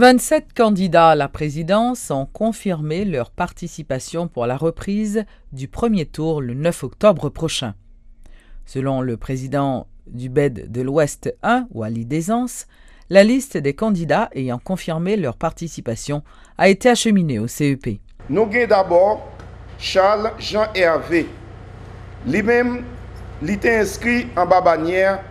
27 candidats à la présidence ont confirmé leur participation pour la reprise du premier tour le 9 octobre prochain. Selon le président du BED de l'Ouest 1, Wally Desance, la liste des candidats ayant confirmé leur participation a été acheminée au CEP. Nous avons d'abord Charles Jean Hervé. Lui-même, il est inscrit en bas bannière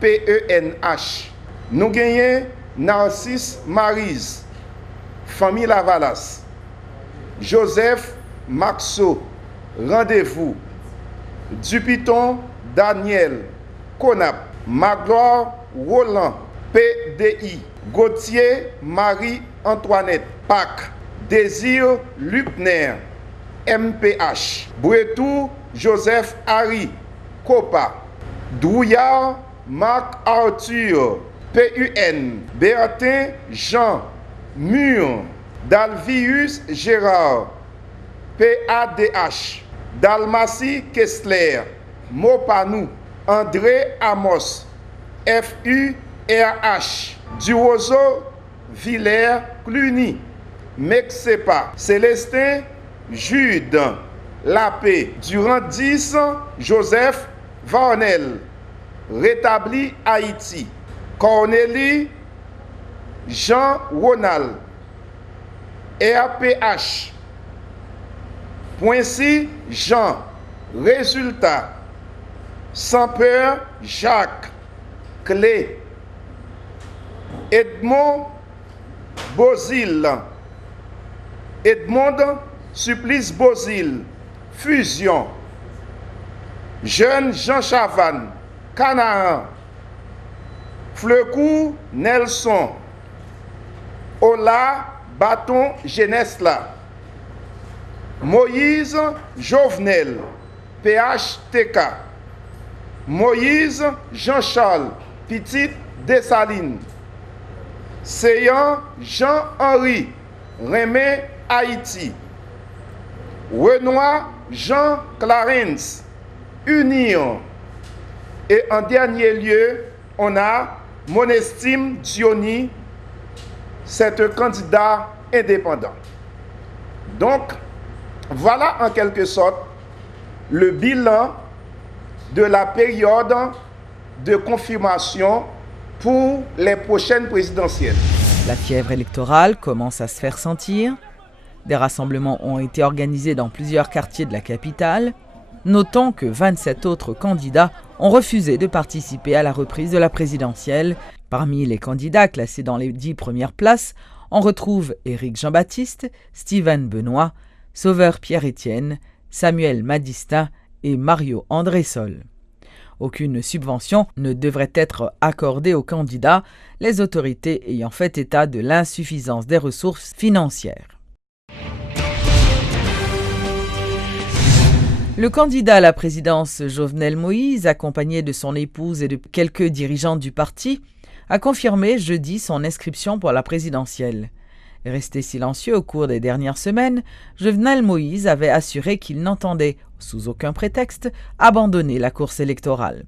PENH. Nous avons Narcisse Maryse, famille Lavalas. Joseph Maxo, rendez-vous. Dupiton Daniel, CONAP. Magloire Roland, PDI. Gauthier Marie-Antoinette, PAC. Désir Lupner, MPH. Bretou Joseph Harry, COPA. Douillard Marc Arthur, PUN. Bertin Jean Mur. Dalvius Gérard, PADH. Dalmatie Kessler, Mopanou. André Amos, FURH. Duozo Villers Cluny, Mexepa. Célestin Jude Lapé. Durant 10 Joseph Varnel, rétabli Haïti. Cornélie Jean Ronald, RPH. Poincy Jean, résultat. Sans peur Jacques, Clé. Edmond Bozil, Edmond Supplice Bozil, Fusion. Jeune Jean Chavannes, Canaan. Fleucou Nelson, Ola Bâton Genesla. Moïse Jovenel, PHTK. Moïse Jean-Charles, Petite Dessalines. Séan Jean-Henri, Rémé Haïti. Renoir Jean Clarence, Union. Et en dernier lieu, on a Monestime Diony, c'est un candidat indépendant. Donc, voilà en quelque sorte le bilan de la période de confirmation pour les prochaines présidentielles. La fièvre électorale commence à se faire sentir. Des rassemblements ont été organisés dans plusieurs quartiers de la capitale. Notons que 27 autres candidats ont refusé de participer à la reprise de la présidentielle. Parmi les candidats classés dans les 10 premières places, on retrouve Éric Jean-Baptiste, Steven Benoît, Sauveur Pierre-Étienne, Samuel Madistin et Mario André-Sol. Aucune subvention ne devrait être accordée aux candidats, les autorités ayant fait état de l'insuffisance des ressources financières. Le candidat à la présidence Jovenel Moïse, accompagné de son épouse et de quelques dirigeants du parti, a confirmé jeudi son inscription pour la présidentielle. Resté silencieux au cours des dernières semaines, Jovenel Moïse avait assuré qu'il n'entendait, sous aucun prétexte, abandonner la course électorale.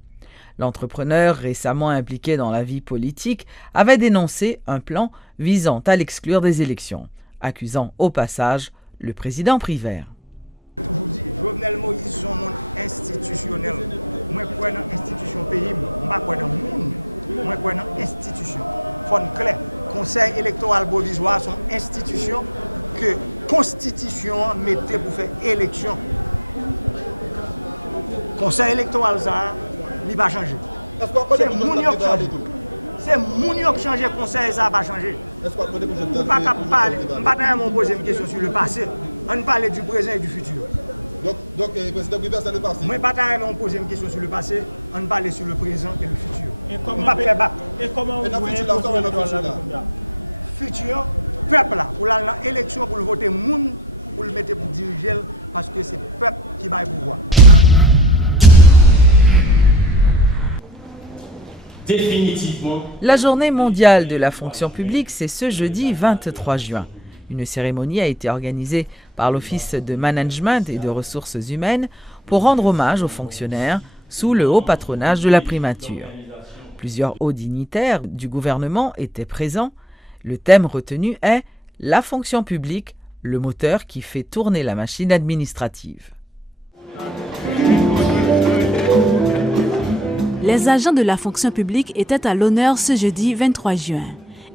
L'entrepreneur, récemment impliqué dans la vie politique, avait dénoncé un plan visant à l'exclure des élections, accusant au passage le président Privert. Toujours dit, Jovenel Moïse, son monde institutionnel. Moi, je crois dans l'institution pays, je ne crois dans le monde. Moi, je crois dans l'institution. Il faut être clair. Conseil électoral provisoire sont institutions que la Constitution mettait pour faire élection. Conseil électoral, ça, il va changer. C'est mon qui change. C'est mon qui change, le conseil, ça va changer. Je ne peux pas parler, je ne peux pas poser une question sur le passé. On parle du présent et du futur. Donc, le président Privert, c'est le passé. Moi, je ne peux pas poser une question sur le passé, on parle sur le présent et le futur. Et comment vous voyez le futur, peuple là, pour l'élection, pour le voter, moun, pour le mettre pour diriger, parce que c'est le peuple qui va le pouvoir. Définitivement. La journée mondiale de la fonction publique, c'est ce jeudi 23 juin. Une cérémonie a été organisée par l'Office de Management et de Ressources Humaines pour rendre hommage aux fonctionnaires sous le haut patronage de la primature. Plusieurs hauts dignitaires du gouvernement étaient présents. Le thème retenu est « La fonction publique, le moteur qui fait tourner la machine administrative ». Les agents de la fonction publique étaient à l'honneur ce jeudi 23 juin.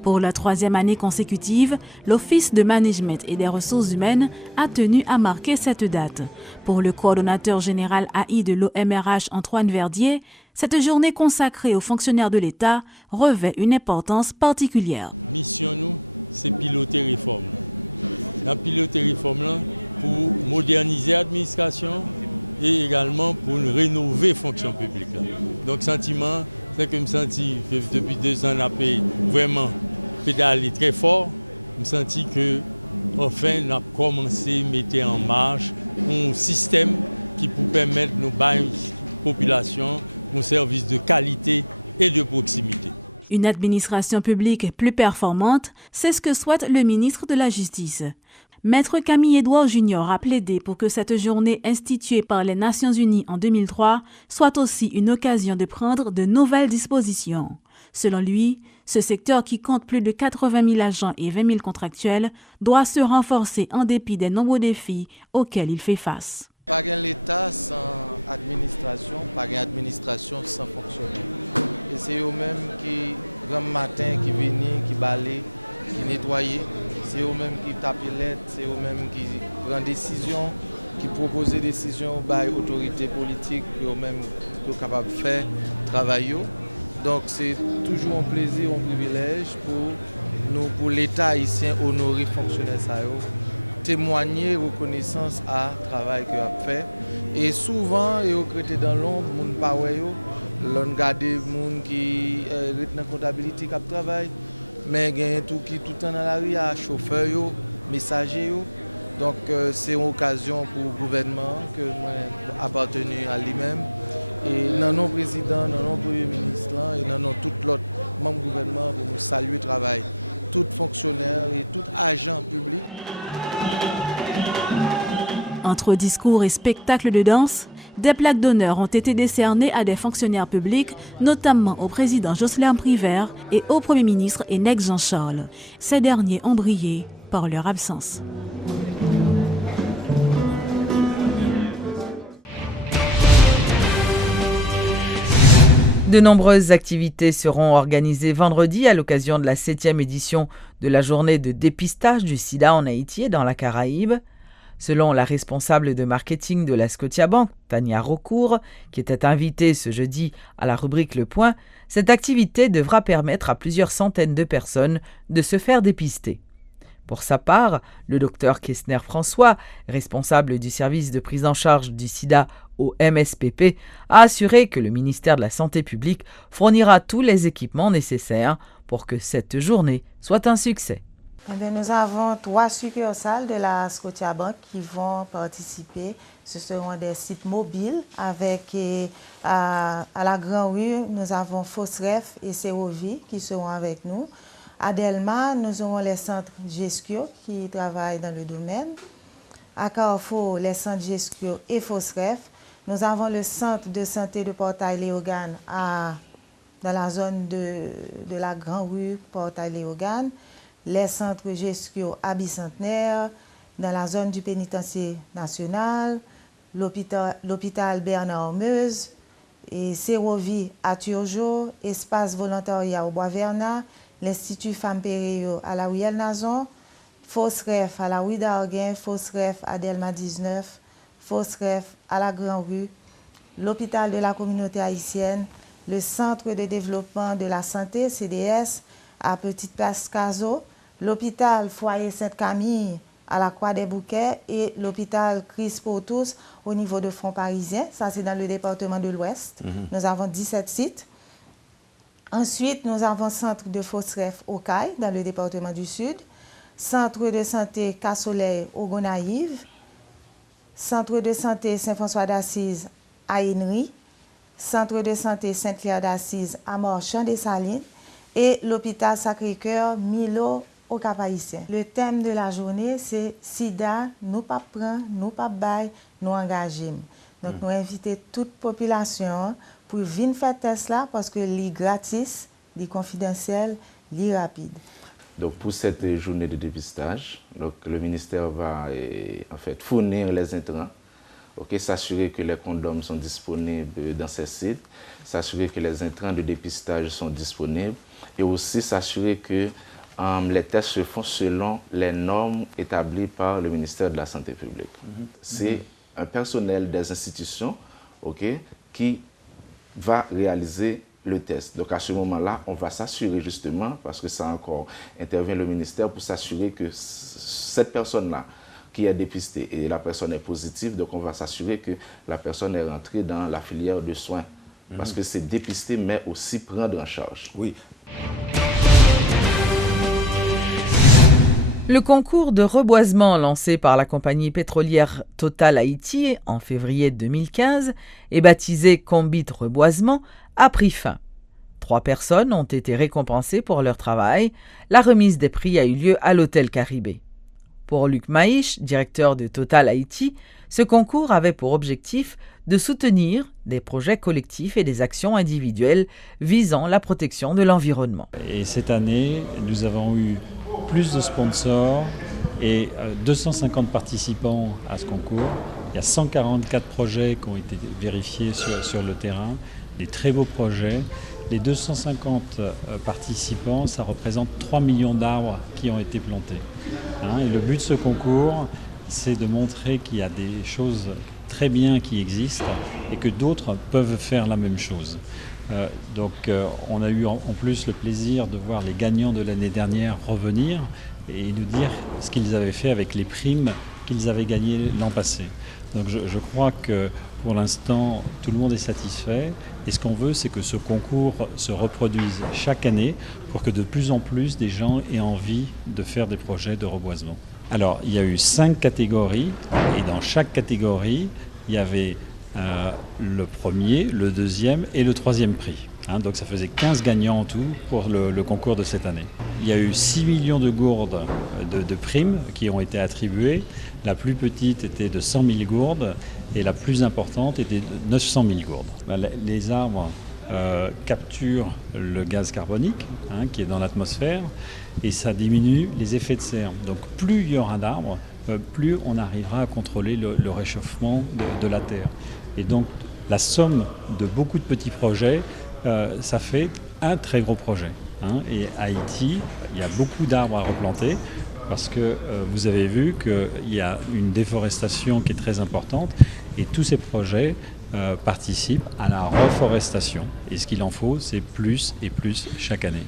Pour la 3e année consécutive, l'Office de management et des ressources humaines a tenu à marquer cette date. Pour le coordonnateur général AI de l'OMRH Antoine Verdier, cette journée consacrée aux fonctionnaires de l'État revêt une importance particulière. Mission nous, c'est piloter réforme. La piloter réforme pour moderniser l'administration et également pour rénover la fonction publique. Donc sentiment, c'est que je me sens depuis 2 ans à paix vraiment pédaler très fort. Je me sens que enfin on a commencé à mettre en marche un système qui peut permettre nos populations un service de qualité et de proximité. Une administration publique plus performante, c'est ce que souhaite le ministre de la Justice. Maître Camille Edouard Junior a plaidé pour que cette journée instituée par les Nations Unies en 2003 soit aussi une occasion de prendre de nouvelles dispositions. Selon lui, ce secteur qui compte plus de 80 000 agents et 20 000 contractuels doit se renforcer en dépit des nombreux défis auxquels il fait face. Pas l'État sans administration, pas administration sans fonctionnaire. Et c'est eux-mêmes qui, grand matin, qui viennent, qui balayent, qui nettoient. C'est eux-mêmes qui tapent les lettres, c'est eux-mêmes qui prennent des décisions, qui proposent des décisions aux autorités politiques, eux-mêmes qui sont capables de faire travailler. Donc c'est toujours un plaisir, un privilège pour nous, pour l'État haïtien, honorer les fonctionnaires, témoigner reconnaissance à travail qu'il a fait. Et souvent, ils ont créé dans l'ombre, ils ne pas l'on garde les gens qui sont dans la comptabilité qui travaillent. Mais il y a tout qui tout le temps dans la rue, chauffeurs, messagers. Donc c'est une occasion pour le gouvernement que moi appartenu à lui-même. Et dans nos présidents, dans nos premiers ministres et dans tous l'autre membres du gouvernement pour nous saluer le travail. Tout fonctionnaire et tout agent public. Entre discours et spectacles de danse, des plaques d'honneur ont été décernées à des fonctionnaires publics, notamment au président Jocelyn Privert et au Premier ministre Enek Jean-Charles. Ces derniers ont brillé par leur absence. De nombreuses activités seront organisées vendredi à l'occasion de la 7e édition de la journée de dépistage du sida en Haïti et dans la Caraïbe. Selon la responsable de marketing de la Scotiabank, Tania Rocourt, qui était invitée ce jeudi à la rubrique Le Point, cette activité devra permettre à plusieurs centaines de personnes de se faire dépister. Pour sa part, le docteur Kessner François, responsable du service de prise en charge du sida au MSPP, a assuré que le ministère de la Santé publique fournira tous les équipements nécessaires pour que cette journée soit un succès. Nous avons 3 succursales de la Scotiabank qui vont participer. Ce seront des sites mobiles avec à la Grand Rue, nous avons Fosref et Serovi qui seront avec nous. À Delma, nous aurons les centres GESCO qui travaillent dans le domaine. À Carrefour, les centres GESCO et Fosref. Nous avons le centre de santé de Portail-Léogane dans la zone de la Grand Rue Portail-Léogane. Les centres GESCO à Bicentenaire, dans la zone du pénitencier national, l'hôpital Bernard-Meuse, et Serovi à Turgeau, Espace Volontariat au Bois-Vernat, l'Institut Femmes Péréo à la Ruelle Nazon, Fosref à la rue d'Arguin, Fosref à Delma 19, Fosref à la Grand Rue, l'hôpital de la communauté haïtienne, le Centre de développement de la santé, CDS, à Petite Place Caso, l'hôpital Foyer Sainte-Camille à la Croix des Bouquets et l'hôpital Christ pour tous au niveau de Front Parisien. Ça, c'est dans le département de l'Ouest. Nous avons 17 sites. Ensuite, nous avons centre de Fosref au Caille, dans le département du Sud. Centre de santé Cas-Soleil au Gonaïve. Centre de santé Saint-François d'Assise à Henry. Centre de santé Sainte-Claire d'Assise à Morchamp-des-Salines. Et l'hôpital Sacré-Cœur Milo au Cap-Haïtien. Le thème de la journée, c'est Sida, nous pas prendre, nous pas bail, nous engager. Donc, nous invitons toute population pour venir faire test là parce que c'est gratis, c'est confidentiel, c'est rapide. Donc pour cette journée de dépistage, donc, le ministère va en fait fournir les intrants, s'assurer que les condoms sont disponibles dans ces sites, s'assurer que les intrants de dépistage sont disponibles et aussi s'assurer que les tests se font selon les normes établies par le ministère de la Santé publique. C'est un personnel des institutions qui va réaliser le test. Donc à ce moment-là, on va s'assurer justement, parce que ça encore intervient le ministère, pour s'assurer que cette personne-là qui est dépistée et la personne est positive, donc on va s'assurer que la personne est rentrée dans la filière de soins. Parce que c'est dépister, mais aussi prendre en charge. Oui. Le concours de reboisement lancé par la compagnie pétrolière Total Haïti en février 2015 et baptisé Combit Reboisement a pris fin. 3 personnes ont été récompensées pour leur travail. La remise des prix a eu lieu à l'Hôtel Caribé. Pour Luc Maïch, directeur de Total Haïti, ce concours avait pour objectif de soutenir des projets collectifs et des actions individuelles visant la protection de l'environnement. Et cette année, nous avons eu plus de sponsors et 250 participants à ce concours. Il y a 144 projets qui ont été vérifiés sur le terrain, des très beaux projets. Les 250 participants, ça représente 3 millions d'arbres qui ont été plantés. Et le but de ce concours, c'est de montrer qu'il y a des choses très bien qui existent et que d'autres peuvent faire la même chose. Donc on a eu en plus le plaisir de voir les gagnants de l'année dernière revenir et nous dire ce qu'ils avaient fait avec les primes qu'ils avaient gagnées l'an passé. Donc je crois que pour l'instant tout le monde est satisfait et ce qu'on veut c'est que ce concours se reproduise chaque année pour que de plus en plus des gens aient envie de faire des projets de reboisement. Alors il y a eu 5 catégories et dans chaque catégorie il y avait le premier, le deuxième et le troisième prix. Donc ça faisait 15 gagnants en tout pour le concours de cette année. Il y a eu 6 millions de gourdes de primes qui ont été attribuées. La plus petite était de 100 000 gourdes et la plus importante était de 900 000 gourdes. Les arbres capturent le gaz carbonique qui est dans l'atmosphère et ça diminue les effets de serre. Donc plus il y aura d'arbres, plus on arrivera à contrôler le réchauffement de la Terre. Et donc la somme de beaucoup de petits projets, ça fait un très gros projet. Et à Haïti, il y a beaucoup d'arbres à replanter parce que vous avez vu qu'il y a une déforestation qui est très importante et tous ces projets participent à la reforestation. Et ce qu'il en faut, c'est plus et plus chaque année.